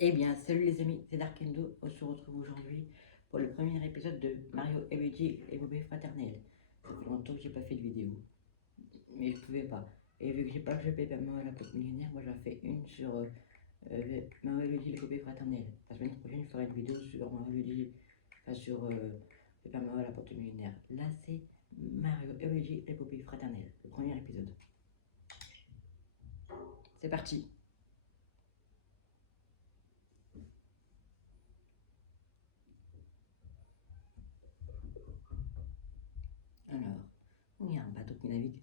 Eh bien, salut les amis, c'est Darkendo. On se retrouve aujourd'hui pour le premier épisode de Mario et Luigi et Bobé Fraternel. Ça fait longtemps que j'ai pas fait de vidéo, mais je pouvais pas. Et vu que j'ai pas joué Paper Mario à la Pote Millionnaire, moi j'en fais une sur Mario et Luigi et Bobé Fraternel. La semaine prochaine, je ferai une vidéo sur Mario et Luigi, enfin sur Paper Mario à la Pote Millionnaire. Là, c'est Mario et Luigi et Bobé Fraternel, le premier épisode. C'est parti. Alors, il y a un bateau qui navigue.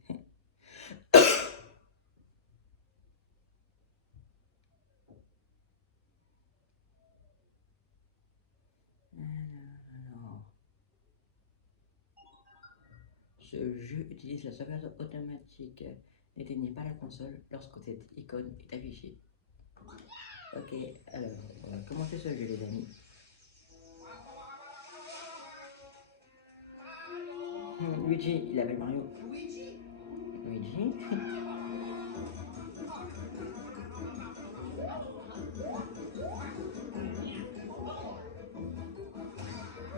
Alors, ce jeu utilise la sauvegarde automatique. N'éteignez pas la console lorsque cette icône est affichée. Ok, alors, on va commencer ce jeu les amis. Luigi, il appelle Mario. Luigi.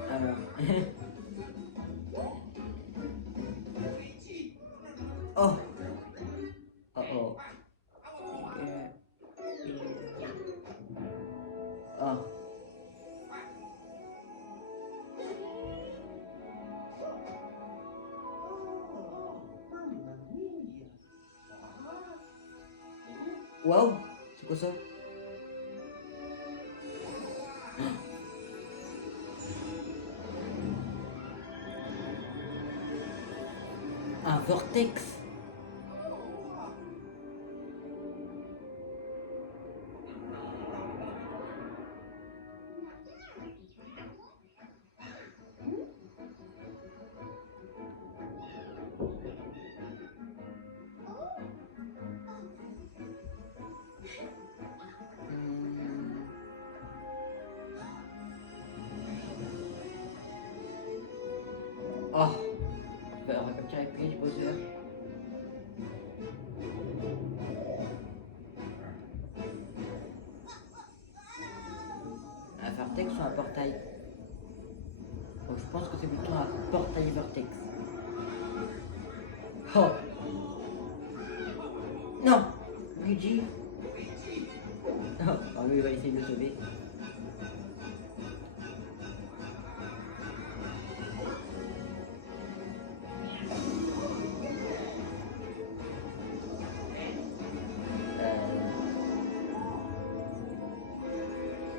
Alors. Oh. Oh oh. Oh. Wow, c'est quoi ça? Un vortex. Oh, on va capturer Peach Bowser. Un vortex ou un portail? Bon, je pense que c'est plutôt un portail vortex. Oh. Non, Luigi. Oh, lui il va essayer de le sauver.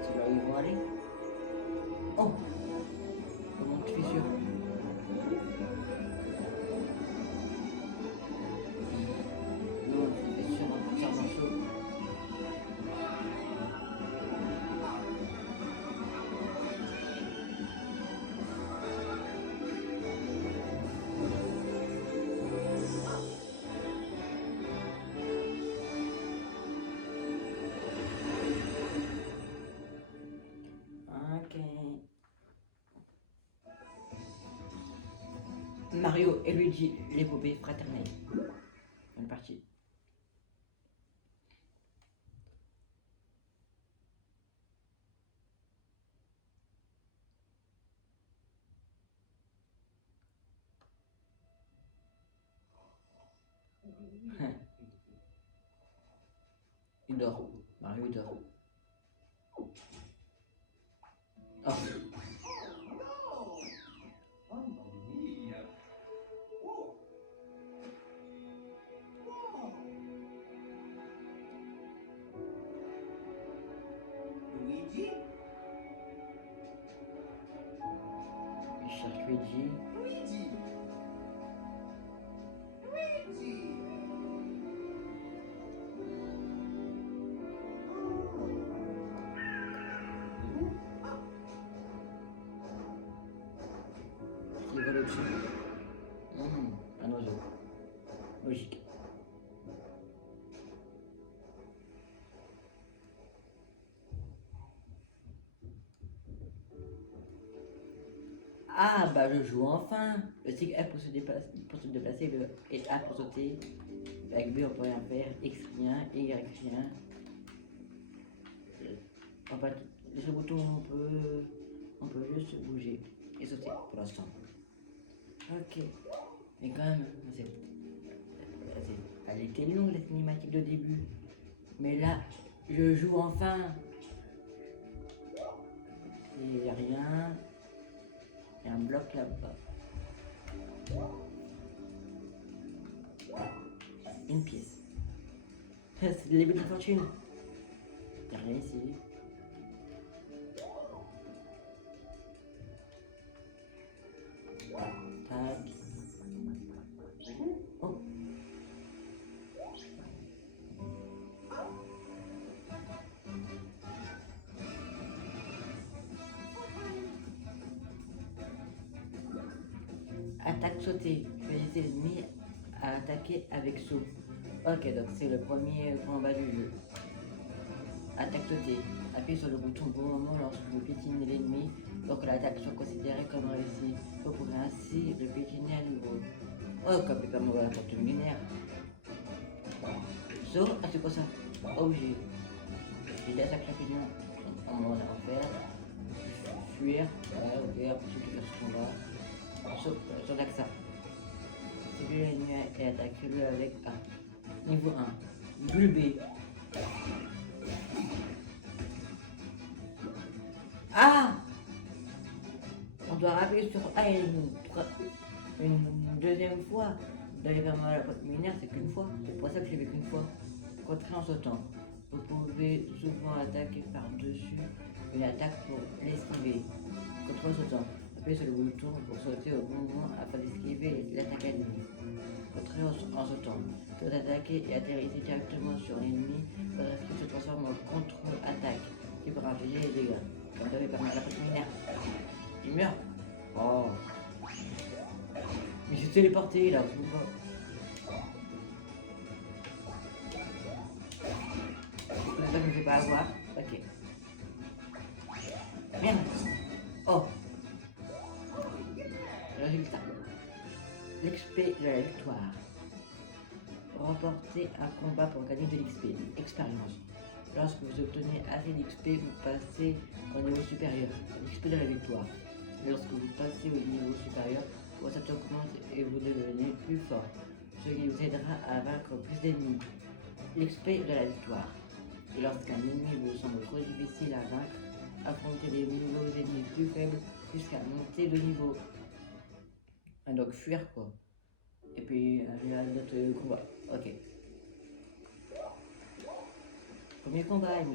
C'est là où ils vont aller. Oh, comment tu fais sûr? Non, tu fais sûr en partir d'un saut. Ok. Mario et Luigi, l'épopée fraternelle. On est parti. Il dort. Mario il dort. Oh. Luigi? Il cherche Luigi. Luigi? Luigi? Il vole au-dessus. Un oiseau. Logique. Ah bah je joue enfin. Le stick A pour se déplacer, le et A pour sauter. Avec B on peut rien faire, X rien, Y rien. En fait, ce bouton, on peut juste bouger et sauter pour l'instant. Ok. Mais quand même, elle était longue la cinématique de début. Mais là, je joue enfin. Il n'y a rien. Il y a un bloc là-bas. Une pièce. C'est le début de la fortune. Il n'y a rien ici. Tac. Oh. Attaque sautée. Choisissez l'ennemi à attaquer avec saut. Ok, donc c'est le premier combat du jeu. Attaque sautée. Appuyez sur le bouton au bon moment lorsque vous piétinez l'ennemi pour que l'attaque soit considérée comme réussie. Vous pourrez ainsi le piétiner à nouveau. Oh, comme c'est comme la porte luminaire. Saut, ah c'est quoi ça? Oh, j'ai des attaques champignons. On va en faire. Fuir. Ouais, ok, après tu peux faire ce combat. Saut d'accent. Celui l'ennemi et attaque celui avec A. Niveau 1. Bulle B. Ah! On doit appuyer sur A une deuxième fois. D'aller vers la porte luminaire, c'est qu'une fois. C'est pour ça que je l'ai fait qu'une fois. Contrer en sautant. Vous pouvez souvent attaquer par-dessus une attaque pour l'esquiver. Contrer en sautant. Appuyez sur le bouton pour sauter au bon moment afin d'esquiver l'attaque ennemie. Contrer en sautant. Vous attaquez et atterrissez directement sur l'ennemi. Votre esquive se transforme en contre-attaque qui peut infliger les dégâts. Quand vous avez par la porte luminaire. Il meurt. Oh. Mais je suis téléporté là, c'est pas. C'est ça que je ne vais pas avoir. Ok. Merde. Oh. Résultat. L'XP de la victoire. Remportez un combat pour gagner de l'XP. Expérience. Lorsque vous obtenez assez d'XP, vous passez au niveau supérieur. L'XP de la victoire. Lorsque vous passez au niveau supérieur, votre attaque augmente et vous devenez plus fort, ce qui vous aidera à vaincre plus d'ennemis. L'XP de la victoire. Et lorsqu'un ennemi vous semble trop difficile à vaincre, affrontez des nouveaux ennemis plus faibles jusqu'à monter de niveau. Donc fuir quoi. Et puis arriver à d'autres combats. Ok. Premier combat, je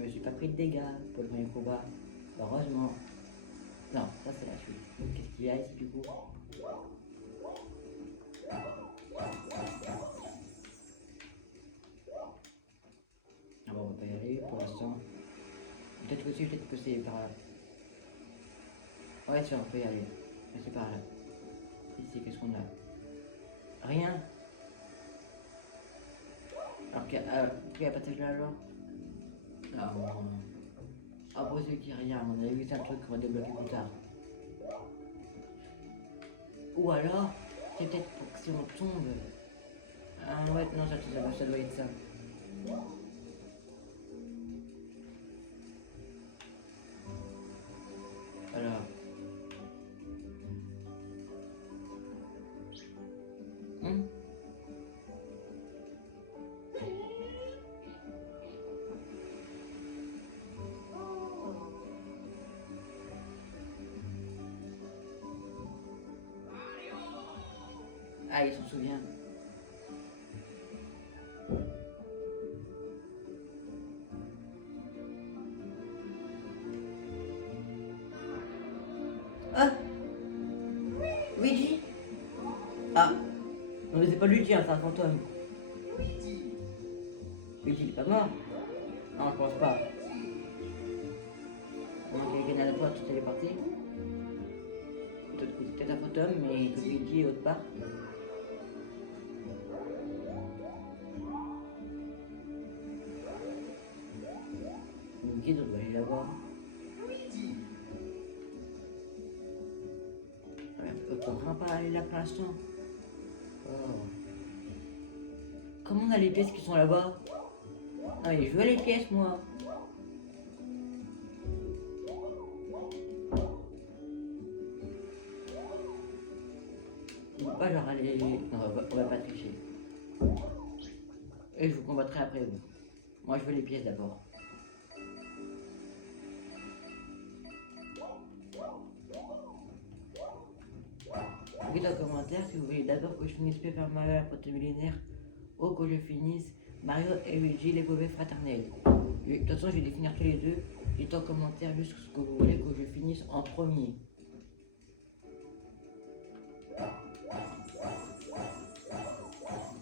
me suis pas pris de dégâts pour le premier combat. Heureusement. Non, ça c'est la suite. Donc qu'est-ce qu'il y a ici du coup? Ah bon, on va pas y aller pour l'instant. Peut-être aussi, peut-être que c'est par là. Ouais, ça on peut y aller. Mais c'est par là. Ici, qu'est-ce qu'on a? Rien. Alors qu'il y a pas de là alors? Non. Ah, pour ceux qui rien, à mon avis, c'est un truc qu'on va débloquer plus tard. Ou alors, c'est peut-être pour que si on tombe. Ah ouais, non, ça doit être ça. Alors. Ah, il s'en souvient. Ah, Luigi. Ah, non mais c'est pas Luigi, hein, c'est un fantôme. Luigi il est pas mort. Non, je pense pas. Donc il a gagné à la porte, tout est parti. Peut-être un fantôme, mais Luigi est autre part. Luigi, on doit aller la voir. On comprend pas aller là pour l'instant. Oh. Comment on a les pièces qui sont là-bas? Ah mais je veux les pièces moi. on va pas tricher. Et je vous combattrai après vous. Moi je veux les pièces d'abord. Dites en commentaire si vous voulez d'abord que je finisse Paper Mario la porte millénaire ou que je finisse Mario et Luigi les brevets fraternels. De toute façon je vais les finir tous les deux. Dites en commentaire juste ce que vous voulez que je finisse en premier.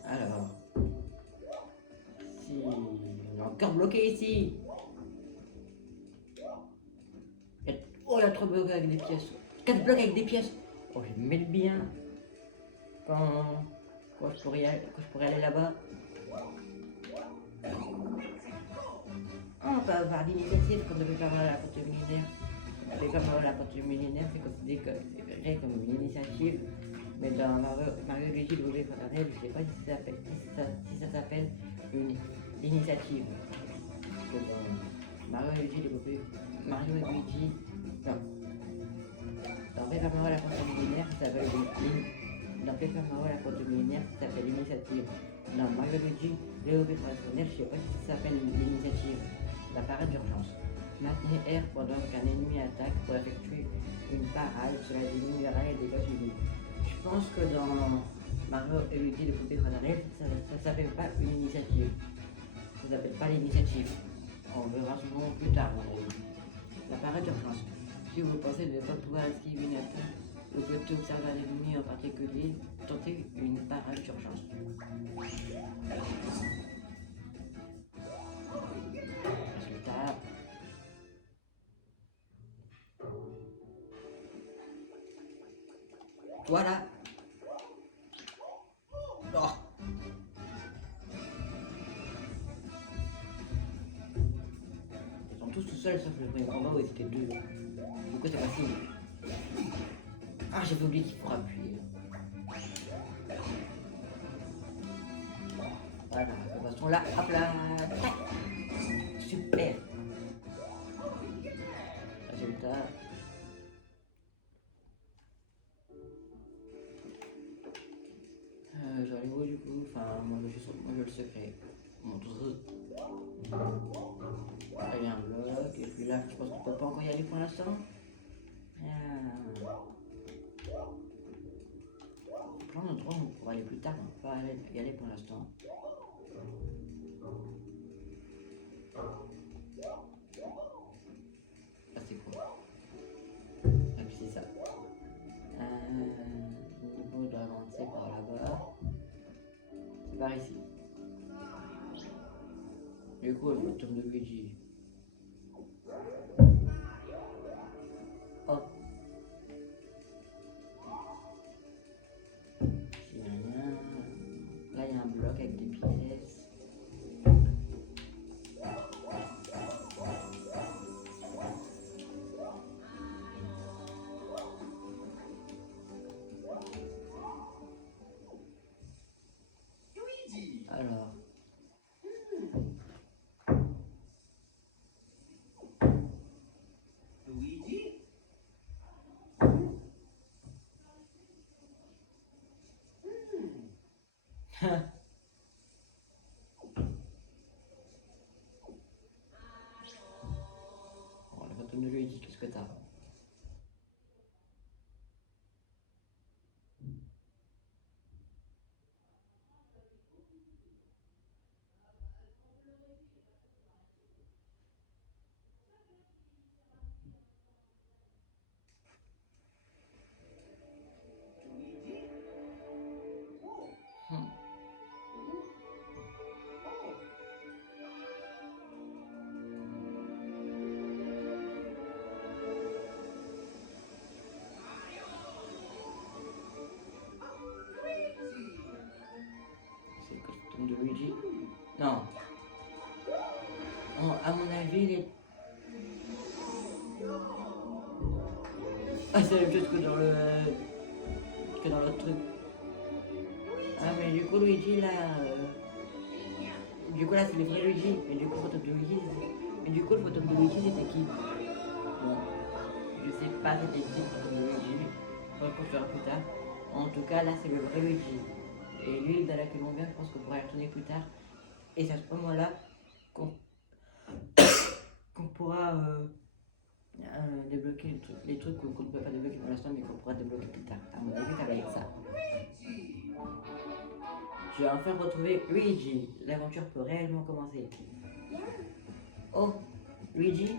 Alors, si on est encore bloqué ici. Oh, il y a 3 blocs avec des pièces. 4 blocs avec des pièces. Oh, je vais me mettre bien. Quand je pourrais aller là-bas. On peut avoir l'initiative quand on veut faire la porte millénaire. On fait comme la porte millénaire, c'est considéré comme une initiative. Mais dans Mario et Luigi le brevet fraternel, je ne sais pas si ça s'appelle une initiative. Parce que dans Mario et Luigi Mario et Luigi, non. Dans Paper Mario la porte millénaire, ça s'appelle dans Paper Mario la porte millénaire, ça s'appelle l'initiative. Dans Mario et Luigi le brevet fraternel, je ne sais pas si ça s'appelle l'initiative. L'appareil d'urgence. Maintenez R pendant qu'un ennemi attaque pour effectuer une parade, cela diminuera les dégâts subis. Je pense que dans Mario et Luigi le brevet fraternel, ça ne s'appelle pas une initiative. Ça ne s'appelle pas l'initiative. On verra souvent plus tard. L'appareil d'urgence. Si vous pensez ne pas pouvoir esquiver une attaque, vous pouvez observer un ennemi en particulier, tenter une parade d'urgence. Résultat. Voilà. Oh. Ils sont tous tout seuls sauf le premier combat où ils étaient deux. Du coup c'est facile. Ah j'avais oublié qu'il faut appuyer. Voilà, de toute façon là, hop là. Tac. Super. Résultat. J'allais où du coup? Enfin, moi je le secret. Montre. Là il y a un bloc, et puis là je pense qu'on peut pas encore y aller pour l'instant. Plein d'endroits où on pourra aller plus tard, on peut pas y aller pour l'instant. Ah c'est quoi? Ah puis c'est ça. Niveau d'avancer par là-bas. C'est par ici. Du coup, le fantôme de Luigi. Hop. S'il n'y a rien. Là, il y a un bloc avec des pièces. Alors. Luigi? Bon, le fantôme de Luigi, qu'est-ce que t'as? C'est le costume de Luigi? Non. Oh, à mon avis, il est. Ah, c'est la même chose que dans le. Que dans l'autre truc. Ah, mais du coup, Luigi, là. Du coup, là, c'est le vrai Luigi. Mais du coup, le fantôme de Luigi. Mais du coup, le fantôme de Luigi, c'était qui? Bon. Je sais pas c'était qui le fantôme de Luigi. On va le construire plus tard. En tout cas, là, c'est le vrai Luigi. Et l'île dans laquelle on vient, je pense qu'on pourra y retourner plus tard. Et c'est à ce moment-là qu'on pourra débloquer les trucs qu'on ne peut pas débloquer pour l'instant, mais qu'on pourra débloquer plus tard. À mon avis, ça va être ça. Je vais enfin retrouver Luigi. L'aventure peut réellement commencer. Oh, Luigi?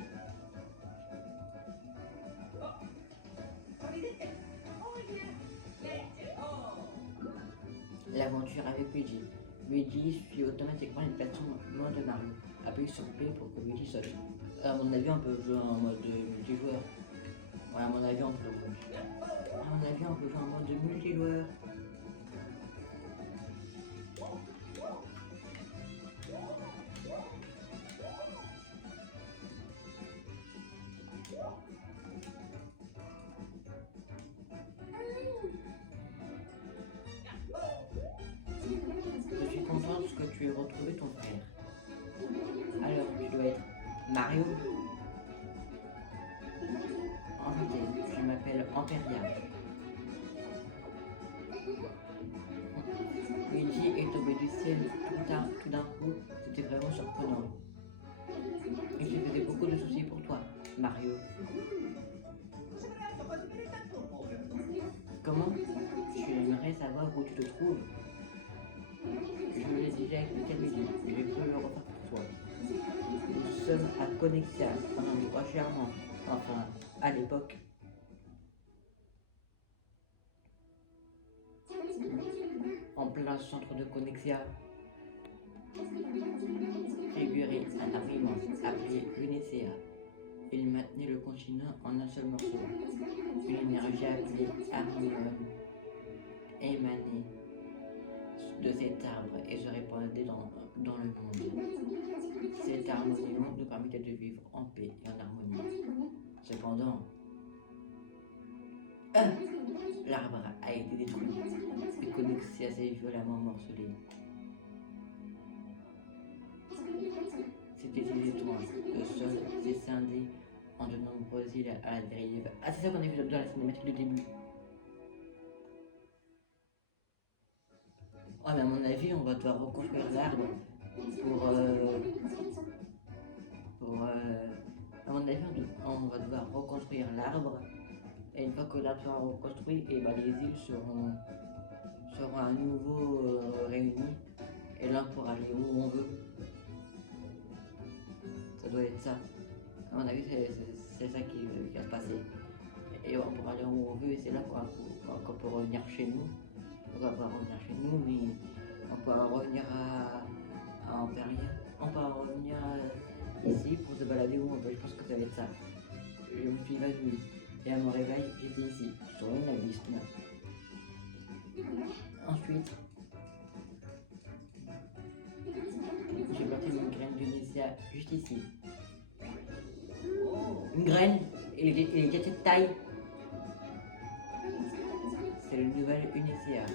L'aventure avec Luigi. Luigi suit automatiquement les plateformes mode Mario. Appuyez sur P pour que Luigi saute. À mon avis, on peut jouer en mode multijoueur. Ouais, à mon avis, on peut jouer. À mon avis, on peut jouer en mode multijoueur. Je suis contente que tu aies retrouvé ton frère. Alors, tu dois être Mario. Enchanté, je m'appelle Amperia. Luigi est tombé du ciel tout d'un coup, c'était vraiment surprenant. Il se faisait beaucoup de soucis pour toi, Mario. Comment? Tu aimerais savoir où tu te trouves? Je l'ai déjà expliqué à Luigi, je peux le refaire pour toi. Nous sommes à Connexia, un endroit charmant. Enfin, à l'époque. En plein centre de Connexia, figurait un arbre immense appelé Lunécea. Il maintenait le continent en un seul morceau. Une énergie appelée Harmonium émanait de cet arbre et se répandait dans le monde. Cet harmonium nous permettait de vivre en paix et en harmonie. Cependant, l'arbre a été détruit et Connexia s'est violemment morcelé. C'était une étrange. Le sol s'est scindé en de nombreuses îles à la dérive. Ah, c'est ça qu'on a vu dans la cinématique du début. Oh, mais à mon avis, on va devoir reconstruire l'arbre à mon avis, on va devoir reconstruire l'arbre. Et une fois que l'arbre sera reconstruit, et bah, les îles seront à nouveau réunies. Et là, on pourra aller où on veut. Ça doit être ça. À mon avis, c'est ça qui va se passer. Et on pourra aller où on veut, et c'est là qu'on peut revenir chez nous. On va pas revenir chez nous, mais on peut revenir à Amperia. On peut revenir ici pour se balader où on veut. Je pense que ça va être ça. Je me suis évanoui. Et à mon réveil, j'étais ici, sur une liste. Ensuite, j'ai planté une graine d'Unicea juste ici. Une graine, il est de cette taille. C'est le nouvel Unicea.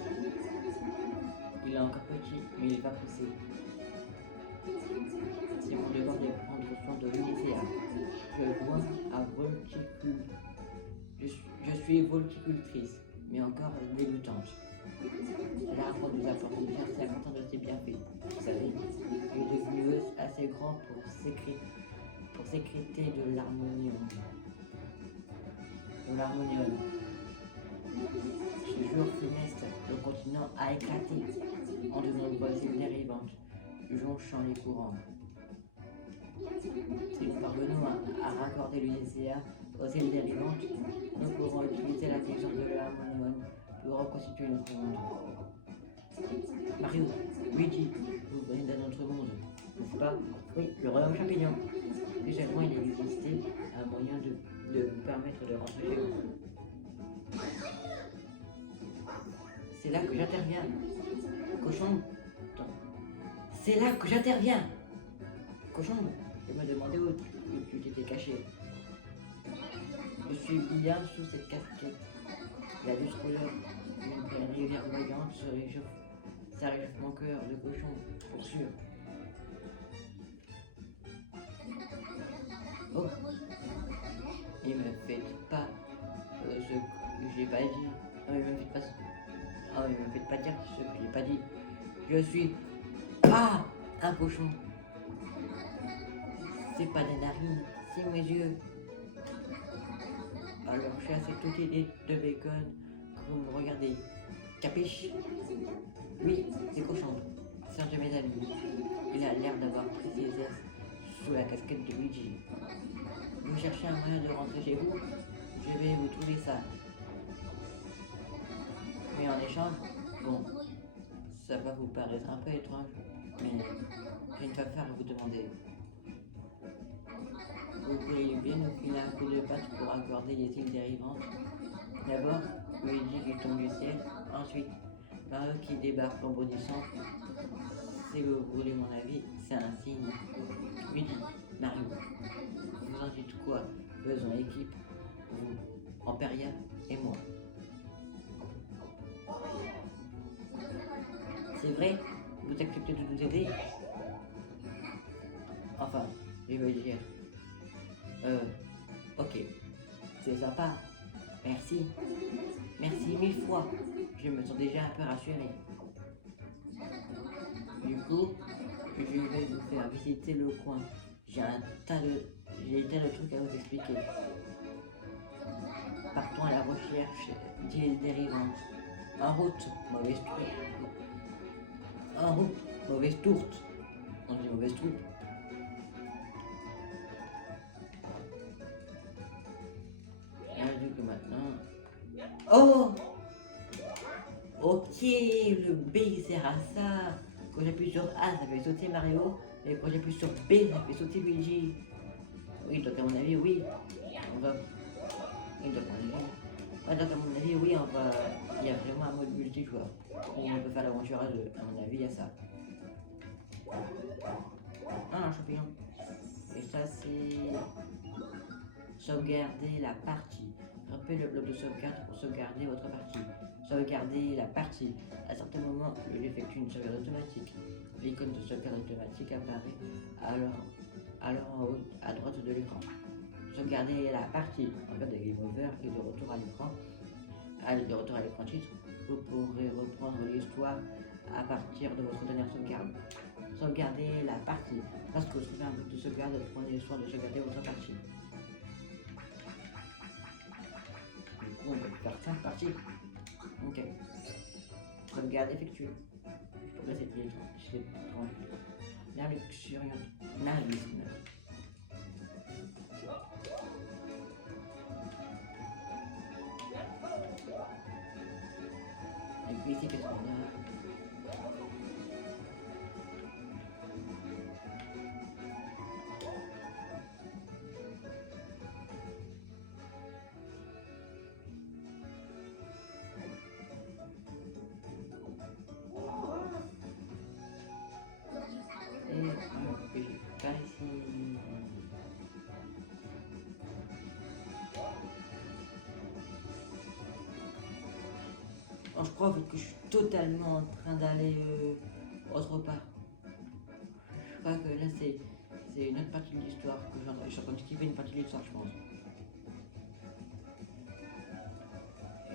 Il est encore petit, mais il va pousser. C'est mon devoir de prendre soin de l'Unicea. Je vois à Volticule. Je suis volticultrice, mais encore débutante. L'arbre nous apporte déjà 50 ans de ses bienfaits. Vous savez, il est devenu assez grand pour sécréter de l'harmonium. Ce jour funeste, le continent a éclaté en de nombreuses îles dérivantes, jonchant les courants. Si nous parvenons à raccorder l'Unicea aux îles dérivantes, nous pourrons utiliser la puissance de l'harmonium pour reconstituer notre monde. Mario, Luigi, vous venez d'un autre monde, n'est-ce pas? Oui, le royaume champignon. Plus seulement il existait un moyen de vous permettre de rentrer chez vous. C'est là que j'interviens. Cochon, c'est là que j'interviens. Cochon, je me demandais où tu t'étais caché. Je suis bien sous cette casquette. La douce couleur d'une rivière voyante ça réchauffe mon cœur de cochon, pour sûr. Oh, et me faites pas ce que j'ai pas dit. Non, mais me faites pas Oh, mais ne me faites pas dire ce que j'ai pas dit. Je suis... Un cochon. C'est pas des narines, c'est mes yeux. Alors je suis à cette toute idée de bacon que vous me regardez. Capiche? Oui, c'est cochon. C'est un de mes amis. Il a l'air d'avoir pris ses aises sous la casquette de Luigi. Vous cherchez un moyen de rentrer chez vous? Je vais vous trouver ça. Mais en échange, bon, ça va vous paraître un peu étrange, mais j'ai une faveur à vous demander. Vous pourriez bien nous filer un coup de patte pour accorder les îles dérivantes. D'abord, Luigi qui tombe du ciel, ensuite, Mario qui débarque en bondissant. Si vous voulez mon avis, c'est un signe. Luigi, Mario, vous en dites quoi? Faisons équipe, vous, Amperia et moi. C'est vrai? Vous acceptez de nous aider? Enfin, je veux dire... ok. C'est sympa. Merci. Merci 1000 fois. Je me sens déjà un peu rassuré. Du coup, je vais vous faire visiter le coin. J'ai un tas de trucs à vous expliquer. Partons à la recherche d'îles dérivantes. En route, mauvaise tourte. En route, mauvaise tourte. On dit mauvaise troupe. Du coup maintenant... Oh! Ok, le B sert à ça. Quand j'appuie sur A, ça fait sauter Mario. Et quand j'appuie sur B, ça fait sauter Luigi. Oui, donc à mon avis, oui. On va... Oui, donc à mon avis... Ouais, donc à mon avis, oui, on va... Il y a vraiment un mode multijoueur. On peut faire l'aventure à deux. À mon avis, il y a ça. Un champignon. Et ça, c'est... Sauvegarder la partie. Rappelez le bloc de sauvegarde pour sauvegarder votre partie. Sauvegarder la partie. À certains moments, le jeu effectue une sauvegarde automatique. L'icône de sauvegarde automatique apparaît alors en haut à droite de l'écran. Sauvegarder la partie. En cas de game over et de retour à l'écran. Allez, de retour à l'écran titre. Vous pourrez reprendre l'histoire à partir de votre dernière sauvegarde. Sauvegarder la partie. Lorsque vous trouvez un bloc de sauvegarde, prenez le soin de sauvegarder votre partie. On peut faire 5 parties. Ok. Sauvegarde effectuée. Je peux passer les 30. La luxuriante. Et puis ici, qu'est-ce qu'on a? Oh, je crois que je suis totalement en train d'aller autre part. Je crois que là c'est une autre partie de l'histoire que je suis en train de skipper une partie de l'histoire, je pense.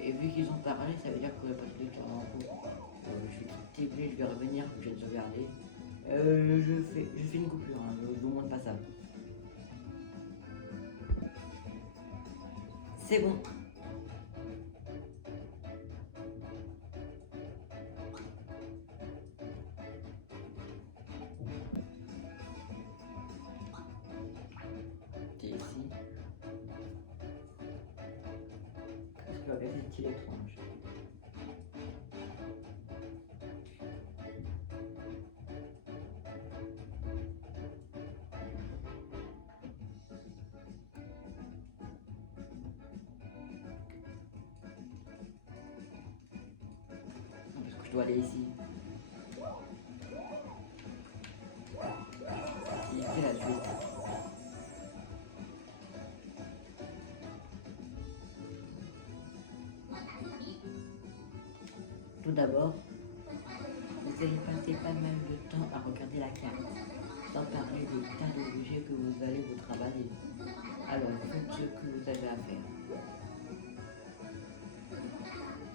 Et vu qu'ils ont parlé, ça veut dire que la partie de l'histoire est en cours. Je vais quitter, je vais revenir, je viens de sauvegarder. Je fais une coupure, hein, je vous montre pas ça. C'est bon. C'est ici. Qu'est-ce que c'est étrange? Parce que je dois aller ici. C'est la suite. Tout d'abord, vous allez passer pas mal de temps à regarder la carte, sans parler des tas d'objets que vous allez vous travailler. Alors faites ce que vous avez à faire.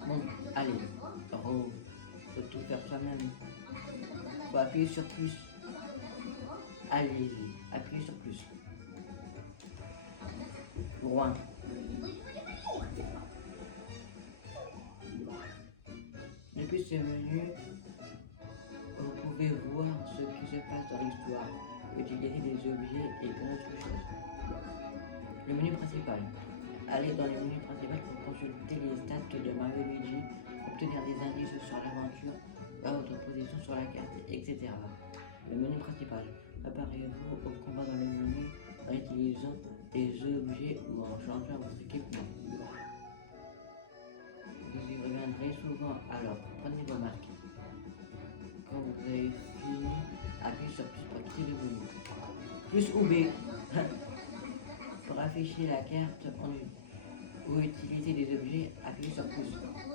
Bon, allez, faut tout faire soi-même. Faut appuyer sur plus. Allez-y, appuyez sur plus. Loin. Depuis ce menu, vous pouvez voir ce qui se passe dans l'histoire, utiliser des objets et plein d'autres choses. Le menu principal. Allez dans le menu principal pour consulter les stats de Mario et Luigi, obtenir des indices sur l'aventure, voir votre position sur la carte, etc. Le menu principal. Préparez-vous au combat dans le menu en utilisant des objets ou en changeant votre équipement. Vous y reviendrez souvent, alors prenez vos marques. Quand vous avez fini, appuyez sur plus pour quitter le menu. Plus ou B. Pour afficher la carte ou utiliser des objets, appuyez sur plus.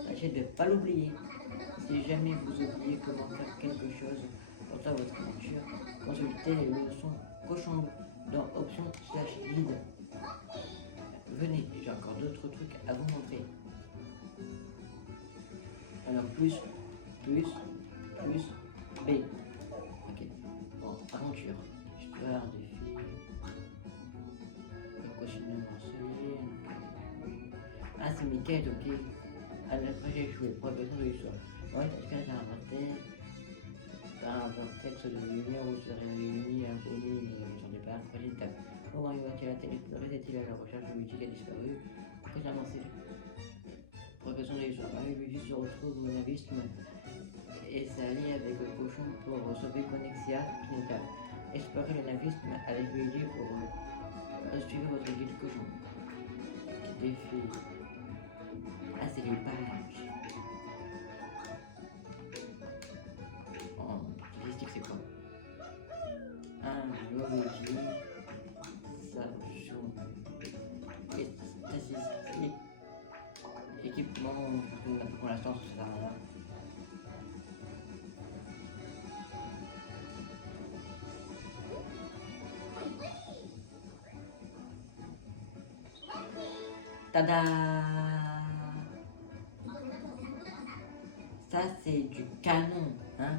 Tâchez de ne pas l'oublier. Si jamais vous oubliez comment faire quelque chose pendant votre aventure, consultez les leçons cochon dans options/guide. Venez, j'ai encore d'autres trucs à vous montrer. Alors plus, B. Ok. Bon, aventure. Histoire de filles. Le cochonneau morcelé. Ah, c'est Mickey, ok. Alors après j'ai joué, pas besoin de l'histoire. Ouais, parce qu'elle a un vortex de lumière où serait réunis inconnus sur des parcs. Prochaine étape. Comment va-t-il explorer? Est-il à la recherche de Luigi qui a disparu? Après avancer. Progression de l'histoire. Mario et Luigi se retrouvent au navisme et s'allie avec le cochon pour sauver Connexia. Prochaine étape. Explorer le navisme avec Luigi pour suivre votre guide cochon. Défi. Ah, c'est les pages. Statistique, c'est quoi? Un Luigi. Ça joue. Et statistique. Équipement. Pour l'instant, ça sert à rien. Tada! Ça c'est du canon, hein?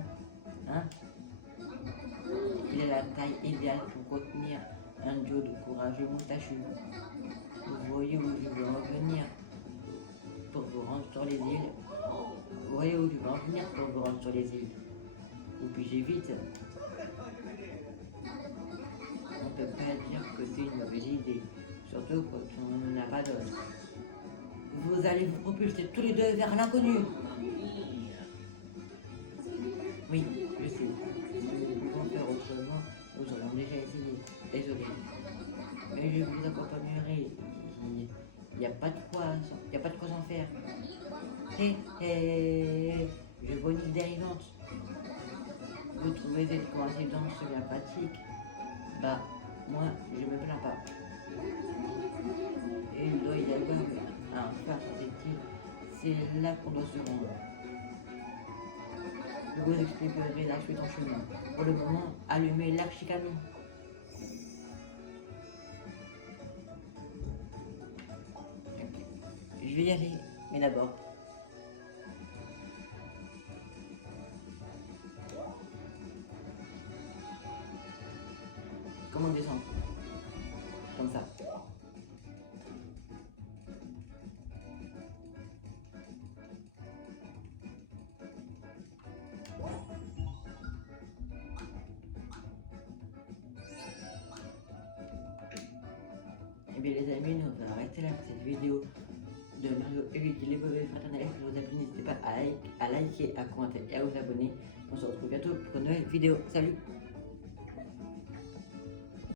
Il a la taille idéale pour contenir un duo de courageux moustachus. Vous voyez où je veux en venir pour vous rendre sur les îles. Vous voyez où je veux en venir pour vous rendre sur les îles. Vous pigez vite. On peut pas dire que c'est une mauvaise idée. Surtout quand on n'en a pas d'autre. Vous allez vous propulser tous les deux vers l'inconnu. Oui, je sais. Si nous pouvons faire autrement, nous aurions déjà essayé. Désolé. Mais je vous accompagnerai. Il n'y a pas de quoi s'en faire. Hé, je vois une idée dérivante. Vous trouvez cette coïncidence bien pratique? Bah, moi, je me plains pas. Et il doit y avoir un phare sur cette île. C'est là qu'on doit se rendre. Je vous expliquerai la suite en chemin. Pour le moment, allumez l'archicanon. Je vais y aller, mais d'abord. Comment descendre? Comme ça. Et bien les amis, nous allons arrêter là pour cette vidéo de Mario et Luigi, les bébés fraternels. Si vous avez plu, n'hésitez pas à liker, à commenter et à vous abonner. On se retrouve bientôt pour une nouvelle vidéo. Salut!